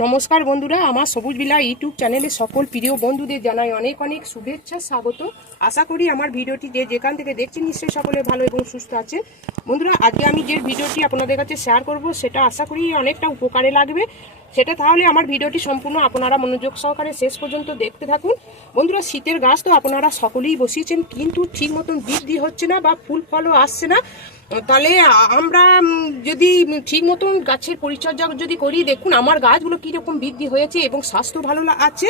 নমস্কার বন্ধুরা, আমার সবুজ বিলা ইউটিউব চ্যানেলে সকল প্রিয় বন্ধুদের জানাই অনেক অনেক শুভেচ্ছা, স্বাগত। আশা করি আমার ভিডিওটি যে যেখান থেকে দেখছেন নিশ্চয়ই সকলে ভালো এবং সুস্থ আছে বন্ধুরা, আজকে আমি যে ভিডিওটি আপনাদের কাছে শেয়ার করব, সেটা আশা করি অনেকটা উপকারে লাগবে। সেটা তাহলে আমার ভিডিওটি সম্পূর্ণ আপনারা মনোযোগ সহকারে শেষ পর্যন্ত দেখতে থাকুন। বন্ধুরা, শীতের গাছ তো আপনারা সকলেই বসিয়েছেন, কিন্তু ঠিক মতন বৃদ্ধি হচ্ছে না বা ফুল ফলও আসছে না। তাহলে আমরা যদি ঠিক মতন গাছের পরিচর্যা যদি করি, দেখুন আমার গাছগুলো কীরকম বৃদ্ধি হয়েছে এবং স্বাস্থ্য ভালো আছে।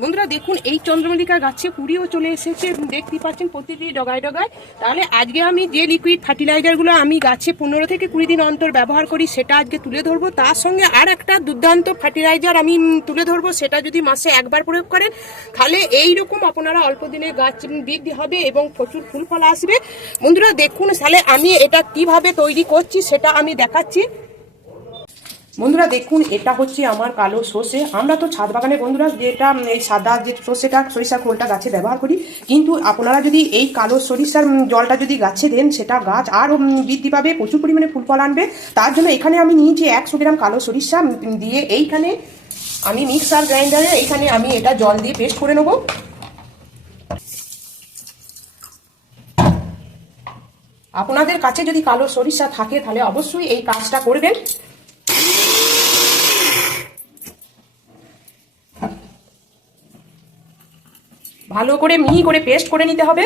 বন্ধুরা, দেখুন এই চন্দ্রমল্লিকা গাছে কুড়িও চলে এসেছে, দেখতে পাচ্ছেন প্রতিটি ডগায় ডগায়। তাহলে আজকে আমি যে লিকুইড ফার্টিলাইজারগুলো আমি গাছে পনেরো থেকে কুড়ি দিন অন্তর ব্যবহার করি, সেটা আজকে তুলে ধরবো। তার সঙ্গে আর একটা দুর্দান্ত ফার্টিলাইজার আমি তুলে ধরবো, সেটা যদি মাসে একবার প্রয়োগ করেন, তাহলে এই রকম আপনারা অল্প দিনে গাছ বৃদ্ধি হবে এবং প্রচুর ফুল ফল আসবে। বন্ধুরা, দেখুন, তাহলে আমি এটা কীভাবে তৈরি করছি সেটা আমি দেখাচ্ছি। বন্ধুরা দেখুন, এটা হচ্ছে আমার কালো সর্ষে। আমরা তো ছাদ বাগানে বন্ধুরা যেটা এই সাদা যে সর্ষেটা, সরিষা খোলটা গাছে ব্যবহার করি। কিন্তু আপনারা যদি এই কালো সরিষার জলটা যদি গাছে দেন, সেটা গাছ আরও বৃদ্ধি পাবে, প্রচুর পরিমাণে ফুল ফল আনবে। তার জন্য এখানে আমি নিয়েছি একশো গ্রাম কালো সরিষা দিয়ে এইখানে আমি মিক্সার গ্রাইন্ডারে, এইখানে আমি এটা জল দিয়ে পেস্ট করে নেব। আপনাদের কাছে যদি কালো সরিষা থাকে, তাহলে অবশ্যই এই কাজটা করবেন। ভালো করে মিহি করে পেস্ট করে নিতে হবে।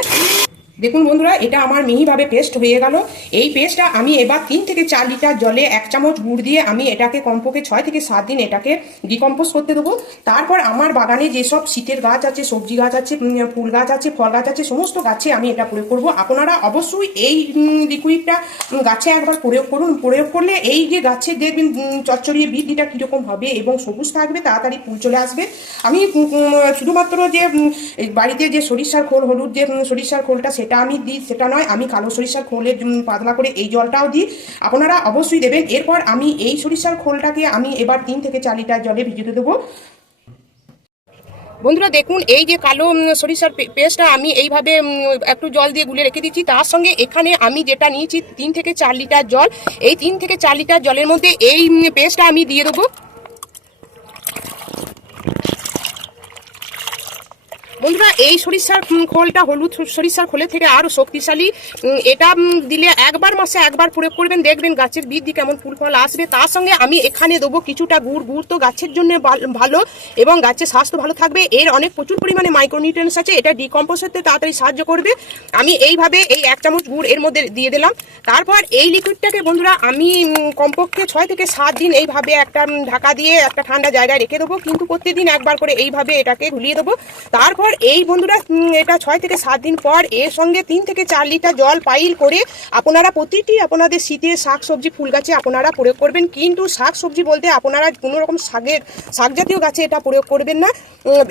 দেখুন বন্ধুরা, এটা আমার মিহিভাবে পেস্ট হয়ে গেল। এই পেস্টটা আমি এবার তিন থেকে চার লিটার জলে এক চামচ গুড় দিয়ে আমি এটাকে কমপক্ষে ছয় থেকে সাত দিন এটাকে ডিকম্পোজ করতে দেবো। তারপর আমার বাগানে যেসব শীতের গাছ আছে, সবজি গাছ আছে ফুল গাছ আছে, ফল গাছ আছে, সমস্ত গাছে আমি এটা প্রয়োগ করব। আপনারা অবশ্যই এই লিকুইডটা গাছে একবার প্রয়োগ করুন। প্রয়োগ করলে এই যে গাছে দেখবেন চচ্চড়িয়ে বৃদ্ধিটা কীরকম হবে এবং সবুজ থাকবে, তাড়াতাড়ি ফুল চলে আসবে। আমি শুধুমাত্র যে বাড়িতে যে সরিষার খোল, হলুদ যে সরিষার খোলটা, সেটা আমি দিই, সেটা নয়, আমি কালো সরিষার খোলের পাতলা করে এই জলটাও দিই। আপনারা অবশ্যই দেবেন। এরপর আমি এই সরিষার খোলটাকে আমি এবার তিন থেকে চার লিটার জলে ভিজিয়ে দেবো। বন্ধুরা, দেখুন, এই যে কালো সরিষার পেস্টটা আমি এইভাবে একটু জল দিয়ে গুলে রেখে দিচ্ছি। তার সঙ্গে এখানে আমি যেটা নিয়েছি, তিন থেকে চার লিটার জল। এই তিন থেকে চার লিটার জলের মধ্যে এই পেস্টটা আমি দিয়ে দেবো বন্ধুরা এই সরিষার খোলটা, হলুদ সরিষার খোলে থেকে আরও শক্তিশালী এটা দিলে একবার মাসে একবার প্রয়োগ করবেন, দেখবেন গাছের বৃদ্ধি কেমন ফুল ফল আসবে। তার সঙ্গে আমি এখানে দেবো কিছুটা গুড়। গুড় তো গাছের জন্য ভাল- এবং গাছের স্বাস্থ্য ভালো থাকবে। এর অনেক প্রচুর পরিমাণে মাইক্রোনিউট্রিয়েন্টস আছে। এটা ডিকম্পোজ হতে তাড়াতাড়ি সাহায্য করবে। আমি এইভাবে এই এক চামচ গুড় এর মধ্যে দিয়ে দিলাম। তারপর এই লিকুইডটাকে বন্ধুরা আমি কমপক্ষে ছয় থেকে সাত দিন এইভাবে একটা ঢাকা দিয়ে একটা ঠান্ডা জায়গায় রেখে দেবো। কিন্তু প্রত্যেকদিন একবার করে এইভাবে এটাকে ঘুলিয়ে দেবো। তারপর এই বন্ধুরা এটা ছয় থেকে সাত দিন পর এর সঙ্গে তিন থেকে চার লিটার জল পাইল করে আপনারা প্রতিটি আপনাদের শীতের শাক সবজি ফুল গাছে আপনারা প্রয়োগ করবেন। কিন্তু শাক সবজি বলতে আপনারা কোনো রকম শাকের, শাক জাতীয় গাছে এটা প্রয়োগ করবেন না।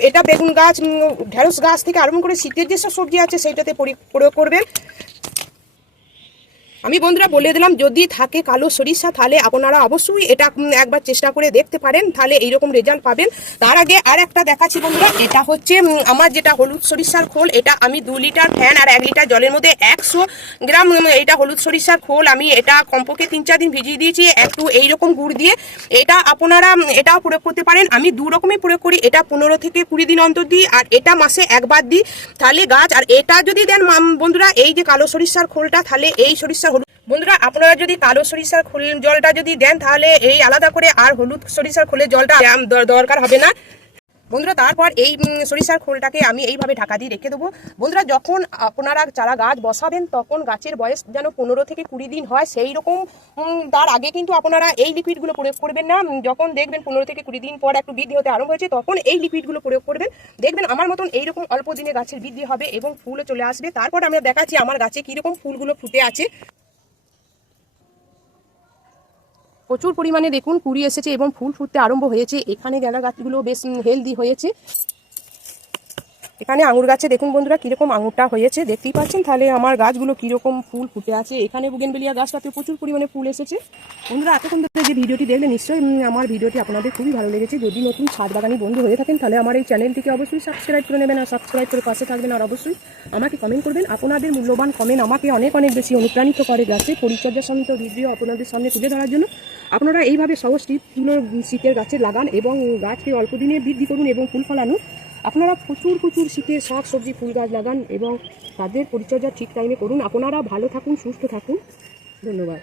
এটা বেগুন গাছ ঢেঁড়স গাছ থেকে আরম্ভ করে শীতের যেসব সবজি আছে, সেইটাতে পরি- প্রয়োগ করবেন। আমি বন্ধুরা বলে দিলাম, যদি থাকে কালো সরিষা, তাহলে আপনারা অবশ্যই এটা একবার চেষ্টা করে দেখতে পারেন, তাহলে এইরকম রেজাল্ট পাবেন। তার আগে আর একটা দেখাচ্ছি বন্ধুরা, এটা হচ্ছে আমার যেটা হলুদ সরিষার খোল, এটা আমি দু লিটার ফ্যান আর এক লিটার জলের মধ্যে একশো গ্রাম এটা হলুদ সরিষার খোল, আমি এটা কমপক্ষে তিন চার দিন ভিজিয়ে দিয়েছি, একটু এইরকম গুড় দিয়ে। এটা আপনারা এটাও প্রয়োগ করতে পারেন, আমি দু রকমই প্রয়োগ করি, এটা পনেরো থেকে কুড়ি দিন অন্তর দিই, আর এটা মাসে একবার দিই, তাহলে গাছ, আর এটা যদি দেন বন্ধুরা, এই যে কালো সরিষার খোলটা, তাহলে এই সরিষার হলুদ। বন্ধুরা, আপনারা যদি কালো সরিষার খোল জলটা যদি দেন, তাহলে এই আলাদা করে আর হলুদ সরিষার খোলের জলটা দরকার হবে না। বন্ধুরা, তারপর এই সরিষার খোলটাকে আমি এইভাবে ঢাকা দিয়ে রেখে দেবো। বন্ধুরা, যখন আপনারা চারা গাছ বসাবেন, তখন গাছের বয়স যেন পনেরো থেকে কুড়ি দিন হয়, সেই রকম তার আগে কিন্তু আপনারা এই লিকুইডগুলো প্রয়োগ করবেন না। যখন দেখবেন পনেরো থেকে কুড়ি দিন পর একটু বৃদ্ধি হতে আরম্ভ হয়েছে, তখন এই লিকুইডগুলো প্রয়োগ করবেন। দেখবেন আমার মতন এইরকম অল্প দিনে গাছের বৃদ্ধি হবে এবং ফুলও চলে আসবে। তারপর আমি দেখাচ্ছি আমার গাছে কীরকম ফুলগুলো ফুটে আছে। প্রচুর পরিমাণে দেখুন, কুড়ি এসেছে এবং ফুল ফুটতে আরম্ভ হয়েছে। এখানে গেলা গাছগুলো বেশ হেলদি হয়েছে। এখানে আঙুর গাছে দেখুন বন্ধুরা কীরকম আঙুরটা হয়েছে, দেখতেই পাচ্ছেন? তাহলে আমার গাছগুলো কীরকম ফুল ফুটে আছে। এখানে বুগেনবেলিয়া গাছটাতে প্রচুর পরিমাণে ফুল এসেছে। বন্ধুরা, এতক্ষণ ধরে যে ভিডিওটি দেখলে নিশ্চয়ই আমার ভিডিওটি আপনাদের খুবই ভালো লেগেছে। যদি নতুন ছাদ বাগানি বন্ধু হয়ে থাকেন, তাহলে আমার এই চ্যানেলটিকে অবশ্যই সাবস্ক্রাইব করে নেবেন আর সাবস্ক্রাইব করে পাশে থাকবেন। আর অবশ্যই আমাকে কমেন্ট করবেন। আপনাদের মূল্যবান কমেন্ট আমাকে অনেক অনেক বেশি অনুপ্রাণিত করে গাছে পরিচর্যা সমিত ভিডিও আপনাদের সামনে তুলে ধরার জন্য। আপনারা এইভাবে সহজ টিপগুলো শীতের গাছে লাগান এবং গাছকে অল্প দিনে বৃদ্ধি করুন এবং ফুল ফলানো আপনারা প্রচুর প্রচুর শীতে শাক, সবজি, ফুল গাছ লাগান এবং তাদের পরিচর্যা ঠিক টাইমে করুন। আপনারা ভালো থাকুন, সুস্থ থাকুন। ধন্যবাদ।